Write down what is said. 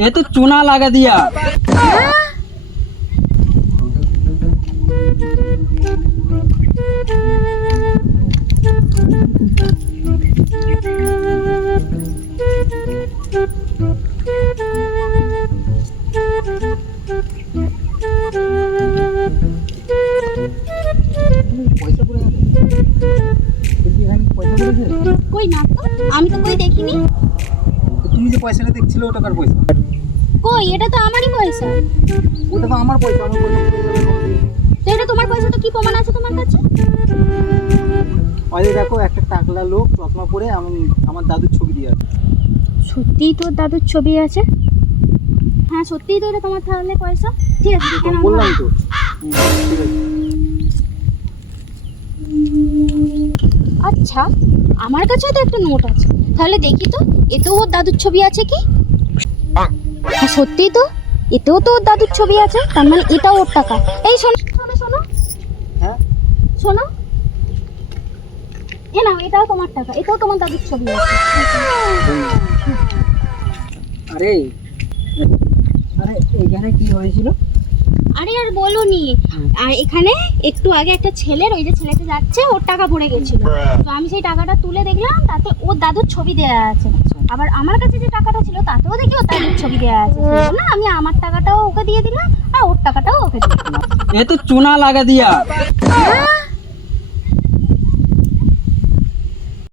ये तो चूना लगा दिया। কই না তো, আমি তো কই দেখিনি। তুমি যে পয়সাটা দেখছিলে ওটা কার পয়সা? কই, এটা তো আমারই পয়সা। ওটা তো আমার পয়সা, আমার পয়সা। তো এটা তোমার পয়সা, তো কি প্রমাণ আছে তোমার কাছে? ওই দেখো একটা টাকলা লোক চশমা পরে আমার দাদুর ছবি দিয়ে আছে। সত্যিই তোর দাদুর ছবি আছে? হ্যাঁ সত্যিই তো এটা তোমার তাহলে পয়সা। ঠিক আছে, কেন বললাম তো। ঠিক আছে। আচ্ছা, আমার কাছেও তো একটা নোট আছে, তাহলে দেখি তো এতেও ওর দাদুর ছবি আছে কি। হ্যাঁ সত্যিই তো, এতেও তো ওর দাদুর ছবি আছে, তার মানে এটাও ওর টাকা। এই শোনো শোনো শোনো, হ্যাঁ শোনো, এ নাও, এটাও তোমার টাকা, এটাও তোমার দাদুর ছবি আছে। আরে আরে এখানে কি হয়েছিল? আরে আর বলোনি, আর এখানে একটু আগে একটা ছেলের, ওই যে ছেলেটা যাচ্ছে, ওর টাকা পড়ে গেছিল। তো আমি সেই টাকাটা তুলে দেখলাম, তাতে ওর দাদুর ছবি দেয়া আছে। আবার আমার কাছে যে টাকাটা ছিল তাতেও দেখি ওর দাদুর ছবি দেয়া আছে। সেই জন্য আমি আমার টাকাটাও ওকে দিয়ে দিলাম আর ওর টাকাটাও ওকে দিয়ে দিলাম। ये तो चूना लगा दिया।